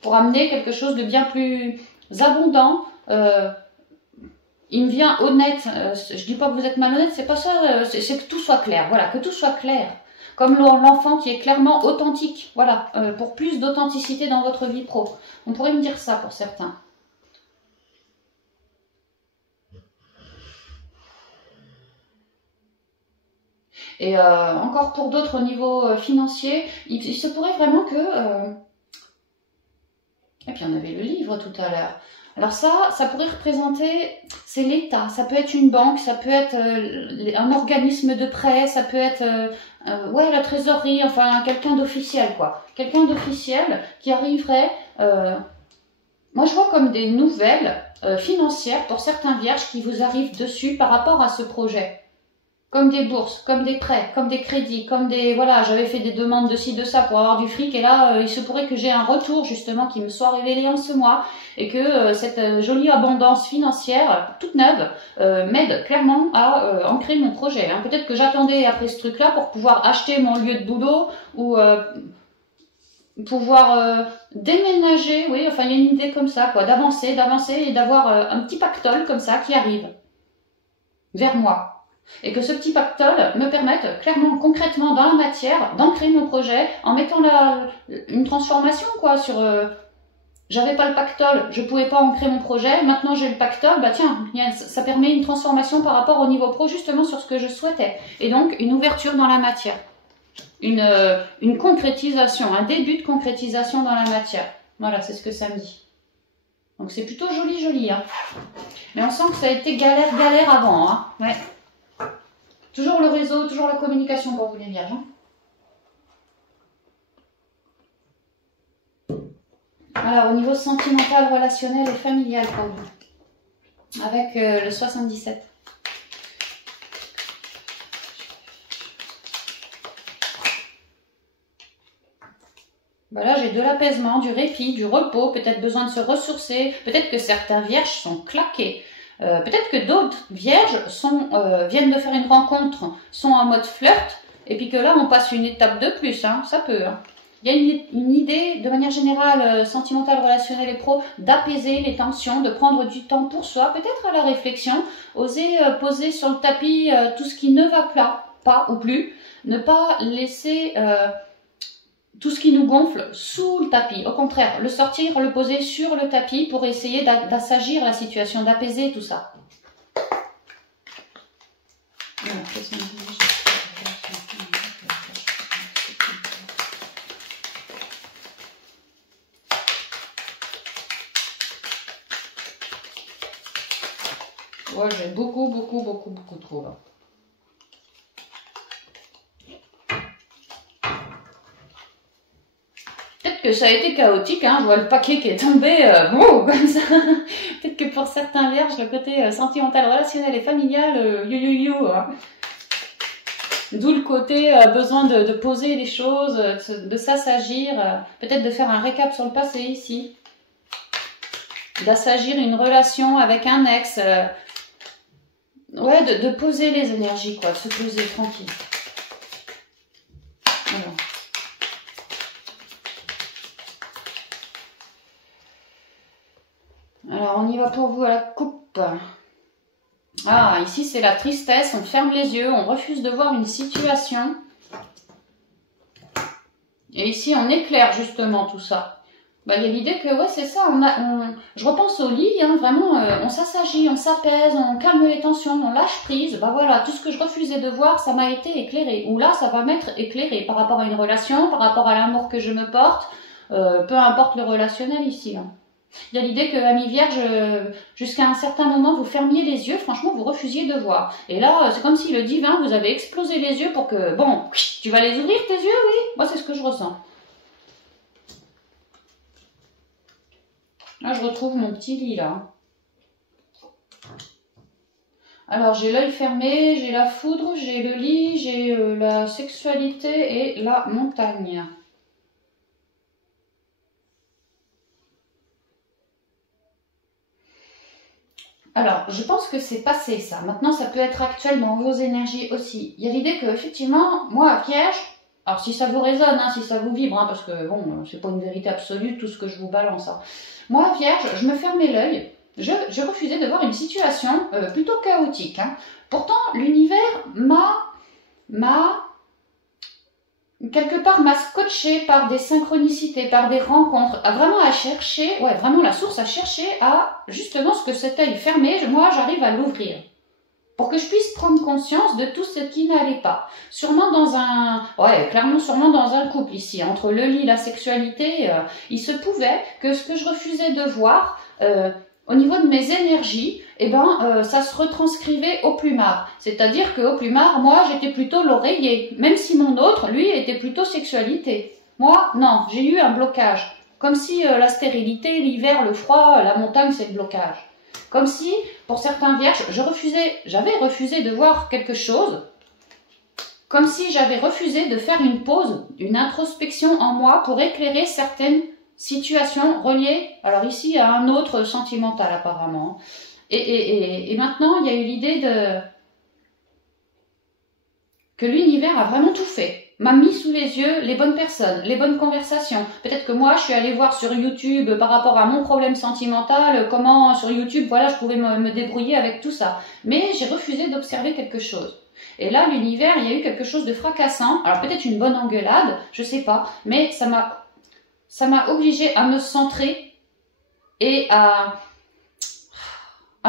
pour amener quelque chose de bien plus abondant, il me vient honnête, je dis pas que vous êtes malhonnête, c'est pas ça, c'est que tout soit clair, voilà, que tout soit clair. Comme l'enfant qui est clairement authentique, voilà, pour plus d'authenticité dans votre vie pro. On pourrait me dire ça pour certains. Et encore pour d'autres au niveau financier, il se pourrait vraiment que... Et puis on avait le livre tout à l'heure. Alors ça pourrait représenter, c'est l'État, ça peut être une banque, ça peut être un organisme de prêt, ça peut être ouais, la trésorerie, enfin quelqu'un d'officiel quoi. Quelqu'un d'officiel qui arriverait, moi je vois comme des nouvelles financières pour certains vierges qui vous arrivent dessus par rapport à ce projet. comme des bourses, comme des prêts, comme des crédits, comme des... Voilà, j'avais fait des demandes de ci, de ça pour avoir du fric et là, il se pourrait que j'ai un retour justement qui me soit révélé en ce mois et que cette jolie abondance financière, toute neuve, m'aide clairement à ancrer mon projet. Hein. Peut-être que j'attendais après ce truc-là pour pouvoir acheter mon lieu de boulot ou pouvoir déménager, oui, enfin il y a une idée comme ça, quoi, d'avancer et d'avoir un petit pactole comme ça qui arrive vers moi. Et que ce petit pactole me permette clairement, concrètement, dans la matière, d'ancrer mon projet en mettant une transformation, quoi, sur... j'avais pas le pactole, je pouvais pas ancrer mon projet, maintenant j'ai le pactole, bah tiens, ça permet une transformation par rapport au niveau pro, justement sur ce que je souhaitais. Et donc, une ouverture dans la matière. Une concrétisation, un début de concrétisation dans la matière. Voilà, c'est ce que ça me dit. Donc c'est plutôt joli, joli, hein. Mais on sent que ça a été galère avant, hein. Ouais. Toujours le réseau, toujours la communication pour vous les vierges. Hein. Alors, au niveau sentimental, relationnel et familial pour vous. Avec le 77. Voilà, j'ai de l'apaisement, du répit, du repos, peut-être besoin de se ressourcer, peut-être que certains vierges sont claqués. Peut-être que d'autres vierges viennent de faire une rencontre, sont en mode flirt, et puis que là on passe une étape de plus, hein, ça peut. Hein. Il y a une idée, de manière générale, sentimentale, relationnelle et pro, d'apaiser les tensions, de prendre du temps pour soi, peut-être à la réflexion, oser poser sur le tapis tout ce qui ne va pas ou plus, ne pas laisser... tout ce qui nous gonfle sous le tapis. Au contraire, le sortir, le poser sur le tapis pour essayer d'assagir la situation, d'apaiser tout ça. Ouais, j'ai beaucoup trop. Là. Peut-être que ça a été chaotique, hein, je vois le paquet qui est tombé, comme ça. Peut-être que pour certains vierges, le côté sentimental, relationnel et familial, hein. D'où le côté besoin de poser les choses, de s'assagir, peut-être de faire un récap sur le passé ici. D'assagir une relation avec un ex. Ouais, de poser les énergies, quoi, de se poser tranquille. Voilà. Alors, on y va pour vous à la coupe. Ah, ici, c'est la tristesse. On ferme les yeux, on refuse de voir une situation. Et ici, on éclaire justement tout ça. Bah, il y a l'idée que, ouais, c'est ça. Je repense au lit, hein, vraiment, on s'assagit, on s'apaise, on calme les tensions, on lâche prise. Bah voilà, tout ce que je refusais de voir, ça m'a été éclairé. Ou là, ça va m'être éclairé par rapport à une relation, par rapport à l'amour que je me porte. Peu importe le relationnel ici, hein. Il y a l'idée que, amis vierges, jusqu'à un certain moment, vous fermiez les yeux, franchement, vous refusiez de voir. Et là, c'est comme si le divin vous avait explosé les yeux pour que, bon, tu vas les ouvrir tes yeux, oui. Moi, c'est ce que je ressens. Là, je retrouve mon petit lit, là. Alors, j'ai l'œil fermé, j'ai la foudre, j'ai le lit, j'ai la sexualité et la montagne. Alors, je pense que c'est passé ça. Maintenant, ça peut être actuel dans vos énergies aussi. Il y a l'idée que, effectivement, moi, vierge, alors si ça vous résonne, hein, si ça vous vibre, hein, parce que bon, c'est pas une vérité absolue tout ce que je vous balance. Hein. Moi, vierge, je me fermais l'œil. Je refusais de voir une situation plutôt chaotique. Hein. Pourtant, l'univers quelque part m'a scotché par des synchronicités, par des rencontres, vraiment à chercher, ouais, vraiment la source à chercher à justement ce que cet œil fermé, moi j'arrive à l'ouvrir. Pour que je puisse prendre conscience de tout ce qui n'allait pas. Sûrement dans clairement sûrement dans un couple ici, entre le lit et la sexualité, il se pouvait que ce que je refusais de voir, au niveau de mes énergies, ça se retranscrivait au plumard. C'est-à-dire qu'au plumard, moi, j'étais plutôt l'oreiller. Même si mon autre, lui, était plutôt sexualité. Moi, non, j'ai eu un blocage. Comme si la stérilité, l'hiver, le froid, la montagne, c'est le blocage. Comme si, pour certains vierges, j'avais refusé de voir quelque chose Comme si j'avais refusé de faire une pause, une introspection en moi pour éclairer certaines situations reliées, alors ici, à un autre sentimental apparemment. Et maintenant, il y a eu l'idée que l'univers a vraiment tout fait. M'a mis sous les yeux les bonnes personnes, les bonnes conversations. Peut-être que moi, je suis allée voir sur YouTube par rapport à mon problème sentimental, comment sur YouTube, voilà, je pouvais me débrouiller avec tout ça. Mais j'ai refusé d'observer quelque chose. Et là, l'univers, il y a eu quelque chose de fracassant. Alors peut-être une bonne engueulade, je sais pas, mais ça m'a obligée à me centrer et à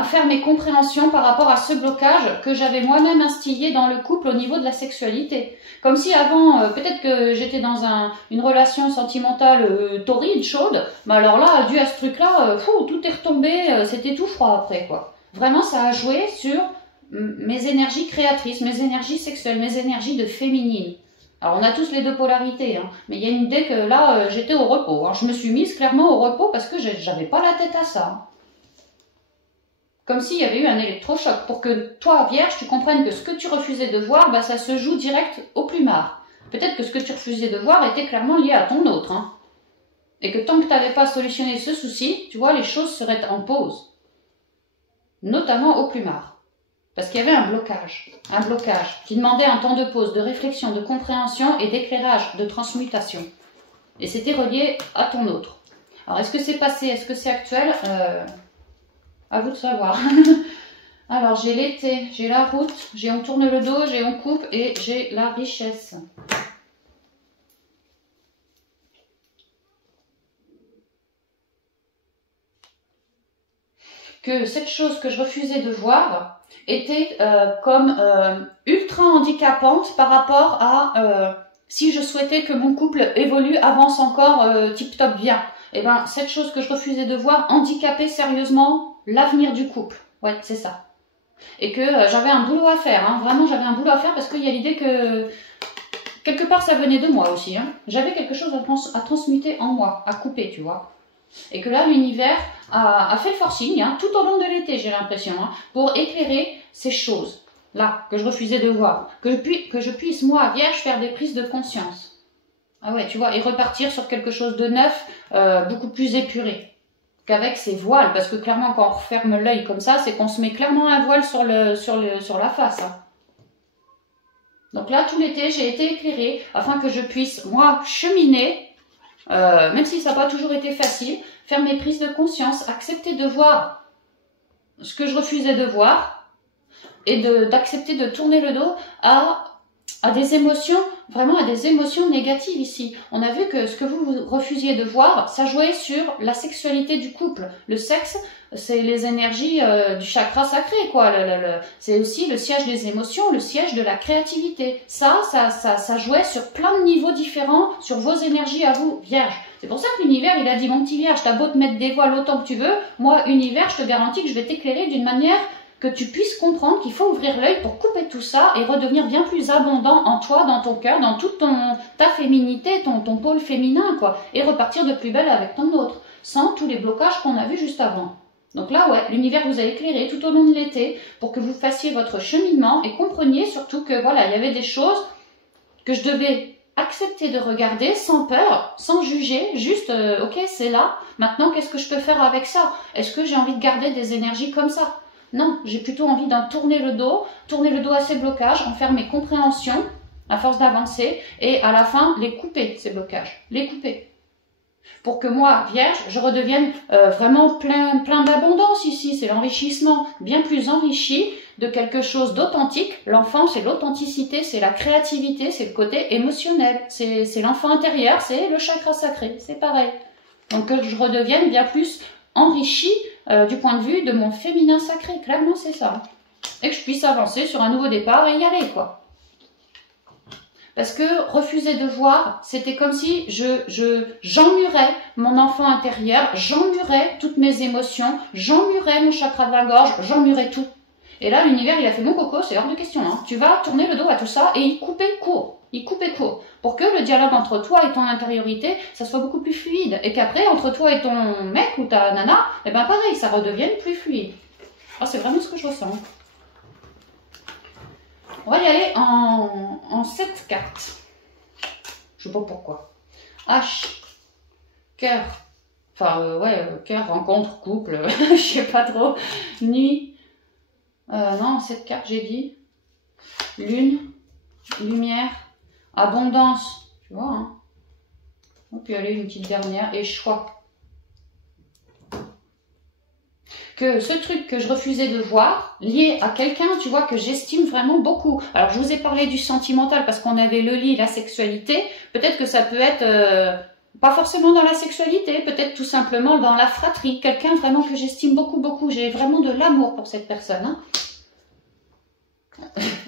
faire mes compréhensions par rapport à ce blocage que j'avais moi-même instillé dans le couple au niveau de la sexualité. Comme si avant, peut-être que j'étais dans une relation sentimentale torride, chaude, mais alors là, dû à ce truc-là, tout est retombé, c'était tout froid après, quoi. Vraiment, ça a joué sur mes énergies créatrices, mes énergies sexuelles, mes énergies de féminine. Alors on a tous les deux polarités, hein, mais il y a une idée que là, j'étais au repos. Hein. Je me suis mise clairement au repos parce que j'avais pas la tête à ça. Hein. Comme s'il y avait eu un électrochoc, pour que toi, Vierge, tu comprennes que ce que tu refusais de voir, bah, ça se joue direct au plumard. Peut-être que ce que tu refusais de voir était clairement lié à ton autre. Hein. Et que tant que tu n'avais pas solutionné ce souci, tu vois, les choses seraient en pause. Notamment au plumard. Parce qu'il y avait un blocage qui demandait un temps de pause, de réflexion, de compréhension et d'éclairage, de transmutation. Et c'était relié à ton autre. Alors, est-ce que c'est passé, est-ce que c'est actuel à vous de savoir. Alors, j'ai l'été, j'ai la route, j'ai on tourne le dos, j'ai on coupe et j'ai la richesse. Que cette chose que je refusais de voir était comme ultra handicapante par rapport à si je souhaitais que mon couple évolue, avance encore tip-top bien. Et ben cette chose que je refusais de voir handicapait sérieusement l'avenir du couple. Ouais, c'est ça. Et que j'avais un boulot à faire, hein. Vraiment j'avais un boulot à faire parce qu'il y a l'idée que quelque part ça venait de moi aussi. Hein. J'avais quelque chose à transmuter en moi, à couper, tu vois. Et que là l'univers a fait le forcing, hein, tout au long de l'été j'ai l'impression, hein, pour éclairer ces choses là que je refusais de voir. Que je puisse moi, Vierge, faire des prises de conscience. Ah ouais, tu vois, et repartir sur quelque chose de neuf, beaucoup plus épuré qu'avec ces voiles, parce que clairement quand on referme l'œil comme ça, c'est qu'on se met clairement un voile sur la face. Hein. Donc là, tout l'été, j'ai été éclairée afin que je puisse, moi, cheminer, même si ça n'a pas toujours été facile, faire mes prises de conscience, accepter de voir ce que je refusais de voir et d'accepter de tourner le dos à des émotions, vraiment à des émotions négatives ici. On a vu que ce que vous refusiez de voir, ça jouait sur la sexualité du couple. Le sexe, c'est les énergies du chakra sacré, quoi. C'est aussi le siège des émotions, le siège de la créativité. Ça jouait sur plein de niveaux différents, sur vos énergies à vous, Vierge. C'est pour ça que l'univers, il a dit, mon petit Vierge, t'as beau te mettre des voiles autant que tu veux, moi, univers, je te garantis que je vais t'éclairer d'une manière que tu puisses comprendre qu'il faut ouvrir l'œil pour couper tout ça et redevenir bien plus abondant en toi, dans ton cœur, dans toute ta féminité, ton pôle féminin, quoi, et repartir de plus belle avec ton autre, sans tous les blocages qu'on a vus juste avant. Donc là, ouais, l'univers vous a éclairé tout au long de l'été pour que vous fassiez votre cheminement et compreniez surtout que, voilà, il y avait des choses que je devais accepter de regarder sans peur, sans juger, juste, ok, c'est là, maintenant, qu'est-ce que je peux faire avec ça? Est-ce que j'ai envie de garder des énergies comme ça? Non, j'ai plutôt envie d'en tourner le dos à ces blocages, en faire mes compréhensions, à force d'avancer, et à la fin, les couper, ces blocages, les couper. Pour que moi, Vierge, je redevienne vraiment plein d'abondance ici, c'est l'enrichissement, bien plus enrichi de quelque chose d'authentique. L'enfant, c'est l'authenticité, c'est la créativité, c'est le côté émotionnel, c'est l'enfant intérieur, c'est le chakra sacré, c'est pareil. Donc que je redevienne bien plus enrichi du point de vue de mon féminin sacré, clairement c'est ça. Et que je puisse avancer sur un nouveau départ et y aller, quoi. Parce que refuser de voir, c'était comme si j'emmurais mon enfant intérieur, j'emmurais toutes mes émotions, j'emmurais mon chakra de la gorge, j'emmurais tout. Et là, l'univers, il a fait mon coco, c'est hors de question. Hein. Tu vas tourner le dos à tout ça et y couper court. Y couper court. Pour que le dialogue entre toi et ton intériorité, ça soit beaucoup plus fluide. Et qu'après, entre toi et ton mec ou ta nana, eh ben pareil, ça redevienne plus fluide. Oh, c'est vraiment ce que je ressens. On va y aller en 7 cartes. Je sais pas pourquoi. H, cœur. Enfin, ouais, cœur, rencontre, couple, je sais pas trop. Nuit. Non, 7 cartes, j'ai dit. Lune, lumière, abondance. Tu vois, hein. Et puis allez, une petite dernière. Et choix. Que ce truc que je refusais de voir, lié à quelqu'un, tu vois, que j'estime vraiment beaucoup. Alors, je vous ai parlé du sentimental parce qu'on avait le lit, la sexualité. Peut-être que ça peut être, pas forcément dans la sexualité, peut-être tout simplement dans la fratrie. Quelqu'un vraiment que j'estime beaucoup, beaucoup. J'ai vraiment de l'amour pour cette personne. Hein.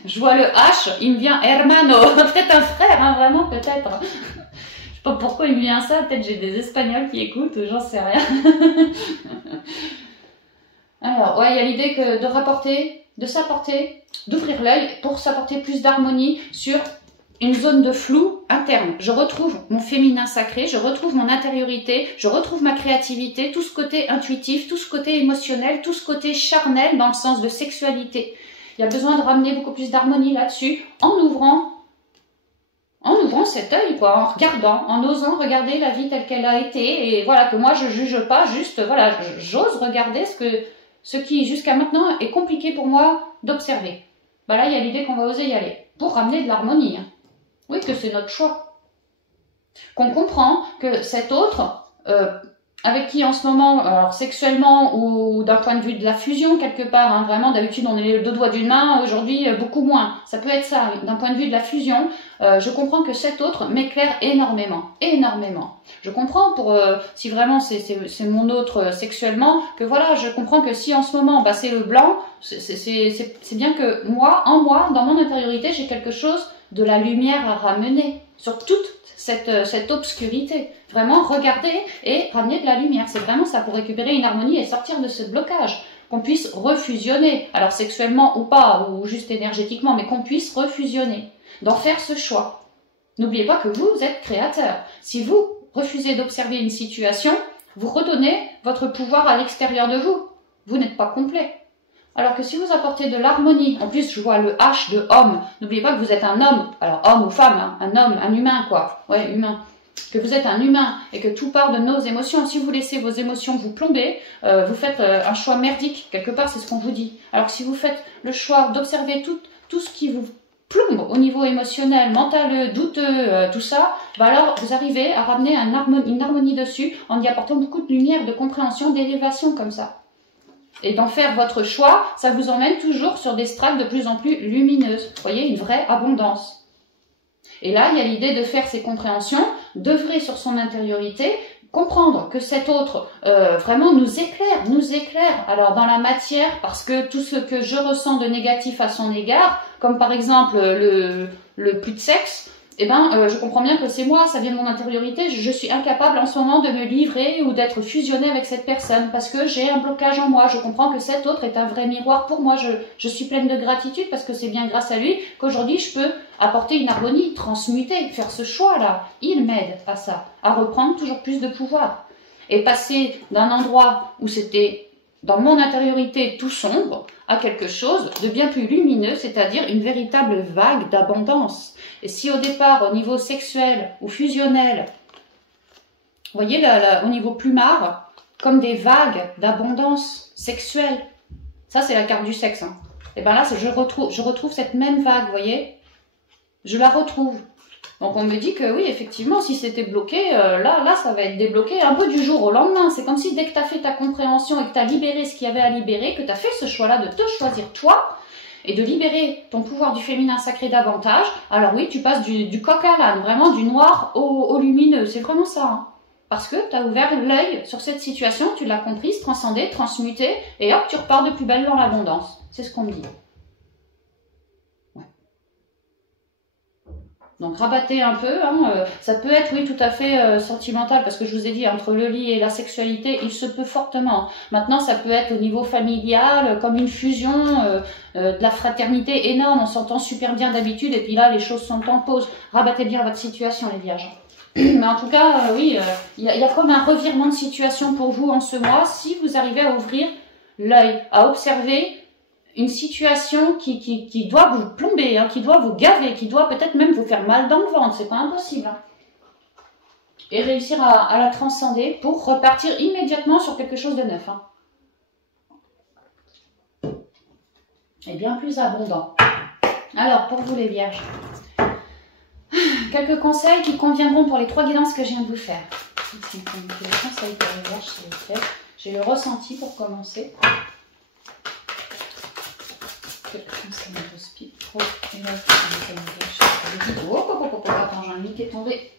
Je vois le H, il me vient hermano. Peut-être un frère, hein, vraiment, peut-être. Je sais pas pourquoi il me vient ça. Peut-être j'ai des Espagnols qui écoutent, j'en sais rien. Alors, ouais, il y a l'idée que de rapporter, de s'apporter, d'ouvrir l'œil pour s'apporter plus d'harmonie sur une zone de flou interne. Je retrouve mon féminin sacré, je retrouve mon intériorité, je retrouve ma créativité, tout ce côté intuitif, tout ce côté émotionnel, tout ce côté charnel dans le sens de sexualité. Il y a besoin de ramener beaucoup plus d'harmonie là-dessus en ouvrant cet œil, quoi, en regardant, en osant regarder la vie telle qu'elle a été, et voilà, que moi je juge pas, juste, voilà, j'ose regarder ce qui jusqu'à maintenant est compliqué pour moi d'observer. Ben là, il y a l'idée qu'on va oser y aller, pour ramener de l'harmonie. Hein. Oui, que c'est notre choix. Qu'on comprend que cet autre, avec qui en ce moment, alors sexuellement ou d'un point de vue de la fusion quelque part, hein, vraiment d'habitude on est les deux doigts d'une main, aujourd'hui beaucoup moins. Ça peut être ça, d'un point de vue de la fusion, je comprends que cet autre m'éclaire énormément, énormément. Je comprends pour, si vraiment c'est mon autre sexuellement, que voilà, je comprends que si en ce moment bah, c'est le blanc, c'est bien que moi, en moi, dans mon intériorité, j'ai quelque chose de la lumière à ramener sur toute cette obscurité. Vraiment regarder et ramener de la lumière. C'est vraiment ça pour récupérer une harmonie et sortir de ce blocage. Qu'on puisse refusionner, alors sexuellement ou pas, ou juste énergétiquement, mais qu'on puisse refusionner, d'en faire ce choix. N'oubliez pas que vous êtes créateur. Si vous refusez d'observer une situation, vous redonnez votre pouvoir à l'extérieur de vous. Vous n'êtes pas complet. Alors que si vous apportez de l'harmonie, en plus je vois le H de homme, n'oubliez pas que vous êtes un homme, alors homme ou femme, hein, un homme, un humain quoi, ouais humain, que vous êtes un humain et que tout part de nos émotions. Si vous laissez vos émotions vous plomber, vous faites un choix merdique, quelque part c'est ce qu'on vous dit. Alors que si vous faites le choix d'observer tout ce qui vous plombe au niveau émotionnel, mental, douteux, tout ça, bah alors vous arrivez à ramener une harmonie dessus en y apportant beaucoup de lumière, de compréhension, d'élévation comme ça. Et d'en faire votre choix, ça vous emmène toujours sur des strates de plus en plus lumineuses. Vous voyez, une vraie abondance. Et là, il y a l'idée de faire ces compréhensions, d'œuvrer sur son intériorité, comprendre que cet autre vraiment nous éclaire. Alors dans la matière, parce que tout ce que je ressens de négatif à son égard, comme par exemple le plus de sexe, eh ben, je comprends bien que c'est moi, ça vient de mon intériorité, je suis incapable en ce moment de me livrer ou d'être fusionnée avec cette personne parce que j'ai un blocage en moi. Je comprends que cet autre est un vrai miroir pour moi. Je suis pleine de gratitude parce que c'est bien grâce à lui qu'aujourd'hui je peux apporter une harmonie, transmuter, faire ce choix-là. Il m'aide à ça, à reprendre toujours plus de pouvoir. Et passer d'un endroit où c'était dans mon intériorité tout sombre à quelque chose de bien plus lumineux, c'est-à-dire une véritable vague d'abondance. Et si au départ, au niveau sexuel ou fusionnel, vous voyez au niveau plumard, comme des vagues d'abondance sexuelle, ça c'est la carte du sexe, hein. Et bien là, je retrouve cette même vague, vous voyez, je la retrouve. Donc on me dit que oui, effectivement, si c'était bloqué, là, ça va être débloqué un peu du jour au lendemain. C'est comme si dès que tu as fait ta compréhension et que tu as libéré ce qu'il y avait à libérer, que tu as fait ce choix-là de te choisir toi et de libérer ton pouvoir du féminin sacré davantage, alors oui, tu passes du coq à l'âne, vraiment du noir au lumineux. C'est vraiment ça. Hein. Parce que tu as ouvert l'œil sur cette situation, tu l'as comprise, transcendée, transmutée, et hop, tu repars de plus belle dans l'abondance. C'est ce qu'on me dit. Donc rabattez un peu, hein, ça peut être oui tout à fait sentimental parce que je vous ai dit entre le lit et la sexualité il se peut fortement. Maintenant ça peut être au niveau familial comme une fusion, de la fraternité énorme, on s'entend super bien d'habitude et puis là les choses sont en pause. Rabattez bien votre situation les vierges. Mais en tout cas oui, il y a comme un revirement de situation pour vous en ce mois si vous arrivez à ouvrir l'œil, à observer une situation qui doit vous plomber, hein, qui doit vous gaver, qui doit peut-être même vous faire mal dans le ventre, c'est pas impossible. Hein. Et réussir à la transcender pour repartir immédiatement sur quelque chose de neuf. Hein. Et bien plus abondant. Alors, pour vous les vierges, quelques conseils qui conviendront pour les 3 guidances que je viens de vous faire. Les conseils pour les vierges, s'il vous plaît. J'ai le ressenti pour commencer. Quelques conseils de spi. Oh, et là, attends, j'ai un lit qui est tombé.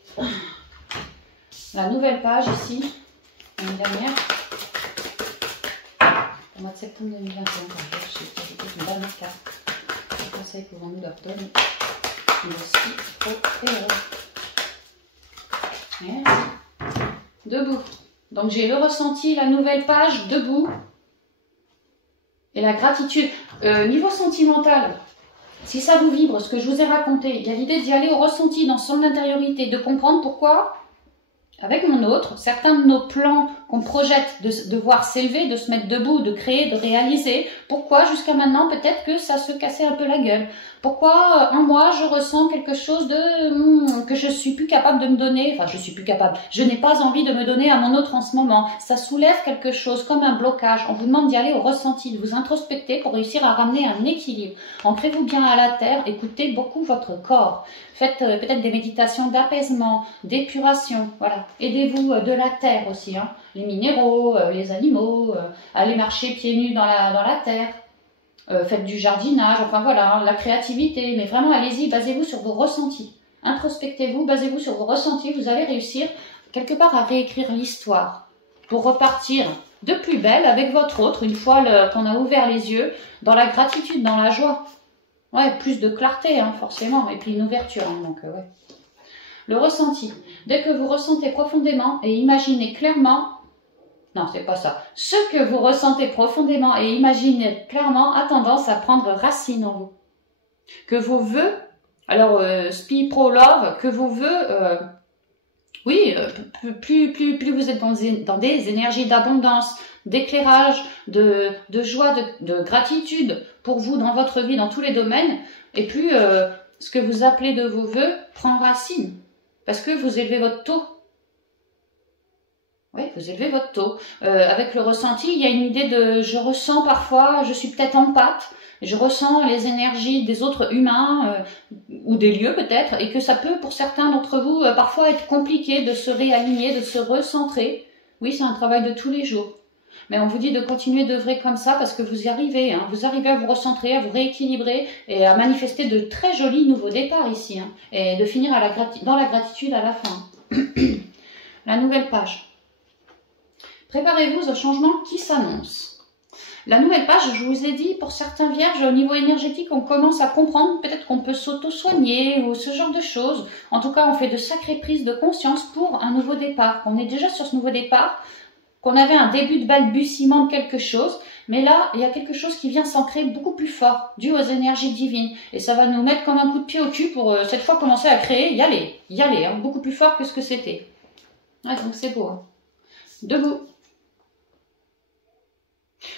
La nouvelle page ici, l'année dernière, au mois de septembre 2021, j'ai une dernière carte. Les conseils que nous leur donner. Merci. Debout. Donc j'ai le ressenti, la nouvelle page, debout. Et la gratitude. Niveau sentimental, si ça vous vibre, ce que je vous ai raconté, il y a l'idée d'y aller au ressenti dans son intériorité, de comprendre pourquoi, avec mon autre, certains de nos plans qu'on projette de voir s'élever, de se mettre debout, de créer, de réaliser, pourquoi jusqu'à maintenant peut-être que ça se cassait un peu la gueule. Pourquoi en moi je ressens quelque chose de que je suis plus capable de me donner, enfin je suis plus capable, je n'ai pas envie de me donner à mon autre en ce moment. Ça soulève quelque chose comme un blocage. On vous demande d'y aller au ressenti, de vous introspecter pour réussir à ramener un équilibre. Ancrez-vous bien à la terre, écoutez beaucoup votre corps. Faites peut-être des méditations d'apaisement, d'épuration, voilà. Aidez-vous de la terre aussi, hein. Les minéraux, les animaux, allez marcher pieds nus dans la terre. Faites du jardinage, enfin voilà, la créativité, mais vraiment allez-y, basez-vous sur vos ressentis. Introspectez-vous, basez-vous sur vos ressentis, vous allez réussir quelque part à réécrire l'histoire pour repartir de plus belle avec votre autre, une fois qu'on a ouvert les yeux, dans la gratitude, dans la joie. Ouais, plus de clarté, hein, forcément, et puis une ouverture, hein, donc ouais. Le ressenti, dès que vous ressentez profondément et imaginez clairement. Non, c'est pas ça. Ce que vous ressentez profondément et imaginez clairement a tendance à prendre racine en vous. Que vos vœux, alors Spi Pro Love, que vos vœux, oui, plus vous êtes dans des énergies d'abondance, d'éclairage, de joie, de gratitude pour vous dans votre vie, dans tous les domaines, et plus ce que vous appelez de vos vœux prend racine. Parce que vous élevez votre taux. Oui, vous élevez votre taux. Avec le ressenti, il y a une idée de je ressens parfois, je suis peut-être empathe, je ressens les énergies des autres humains ou des lieux peut-être, et que ça peut pour certains d'entre vous parfois être compliqué de se réaligner, de se recentrer. Oui, c'est un travail de tous les jours. Mais on vous dit de continuer d'œuvrer comme ça parce que vous y arrivez. Hein. Vous arrivez à vous recentrer, à vous rééquilibrer et à manifester de très jolis nouveaux départs ici. Hein. Et de finir dans la gratitude à la fin. La nouvelle page. Préparez-vous au changement qui s'annonce. La nouvelle page, je vous ai dit, pour certains vierges, au niveau énergétique, on commence à comprendre peut-être qu'on peut s'auto-soigner ou ce genre de choses. En tout cas, on fait de sacrées prises de conscience pour un nouveau départ. On est déjà sur ce nouveau départ, qu'on avait un début de balbutiement de quelque chose, mais là, il y a quelque chose qui vient s'ancrer beaucoup plus fort, dû aux énergies divines. Et ça va nous mettre comme un coup de pied au cul pour cette fois commencer à créer, y aller, hein, beaucoup plus fort que ce que c'était. Ouais, donc c'est beau. Hein. Debout.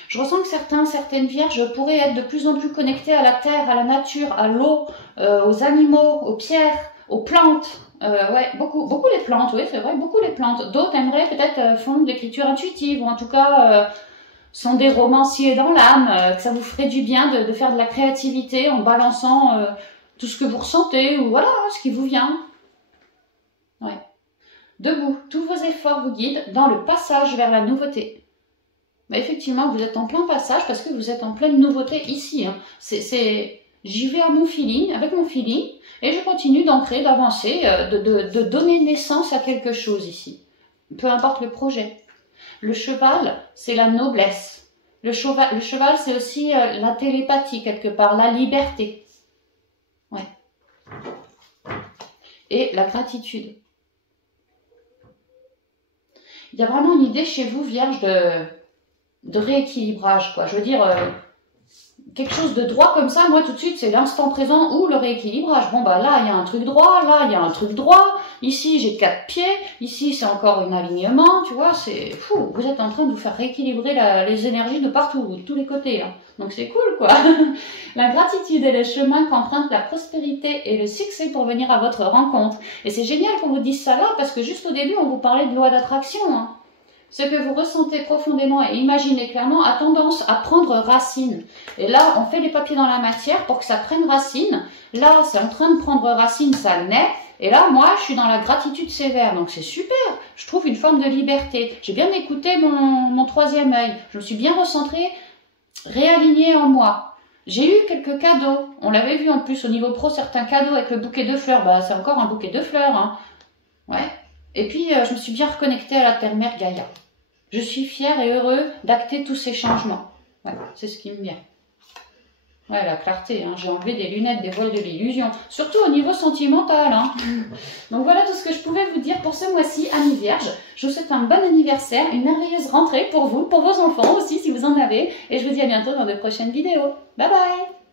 Je ressens que certaines vierges pourraient être de plus en plus connectées à la terre, à la nature, à l'eau, aux animaux, aux pierres, aux plantes. Ouais, beaucoup les plantes, oui, c'est vrai, beaucoup les plantes. D'autres aimeraient peut-être font de l'écriture intuitive, ou en tout cas sont des romanciers dans l'âme, que ça vous ferait du bien de faire de la créativité en balançant tout ce que vous ressentez, ou voilà, ce qui vous vient. Ouais. Debout, tous vos efforts vous guident dans le passage vers la nouveauté. Mais effectivement, vous êtes en plein passage parce que vous êtes en pleine nouveauté ici. Hein. J'y vais à mon feeling, avec mon feeling, et je continue d'ancrer, d'avancer, de donner naissance à quelque chose ici. Peu importe le projet. Le cheval, c'est la noblesse. Le cheval, c'est aussi la télépathie, quelque part, la liberté. Ouais. Et la gratitude. Il y a vraiment une idée chez vous, Vierge, de rééquilibrage, quoi. Je veux dire, quelque chose de droit comme ça, moi tout de suite, c'est l'instant présent ou le rééquilibrage. Bon, bah là, il y a un truc droit, là, il y a un truc droit, Ici, j'ai 4 pieds. Ici, c'est encore un alignement. Tu vois, c'est fou. Vous êtes en train de vous faire rééquilibrer les énergies de partout, de tous les côtés. Hein. Donc, c'est cool, quoi. La gratitude est le chemin qu'emprunte la prospérité et le succès pour venir à votre rencontre. Et c'est génial qu'on vous dise ça là, parce que juste au début, on vous parlait de loi d'attraction. Hein. Ce que vous ressentez profondément et imaginez clairement a tendance à prendre racine. Et là, on fait les papiers dans la matière pour que ça prenne racine. Là, c'est en train de prendre racine, ça naît. Et là, moi, je suis dans la gratitude sévère. Donc, c'est super. Je trouve une forme de liberté. J'ai bien écouté mon troisième œil. Je me suis bien recentrée, réalignée en moi. J'ai eu quelques cadeaux. On l'avait vu en plus au niveau pro, certains cadeaux avec le bouquet de fleurs. Bah, c'est encore un bouquet de fleurs. Hein. Ouais. Et puis, je me suis bien reconnectée à la terre-mère Gaïa. Je suis fière et heureux d'acter tous ces changements. Voilà, c'est ce qui me vient. Ouais, la clarté, hein. J'ai enlevé des lunettes, des voiles de l'illusion. Surtout au niveau sentimental. Hein. Donc voilà tout ce que je pouvais vous dire pour ce mois-ci, amis vierges. Je vous souhaite un bon anniversaire, une merveilleuse rentrée pour vous, pour vos enfants aussi si vous en avez. Et je vous dis à bientôt dans de prochaines vidéos. Bye bye!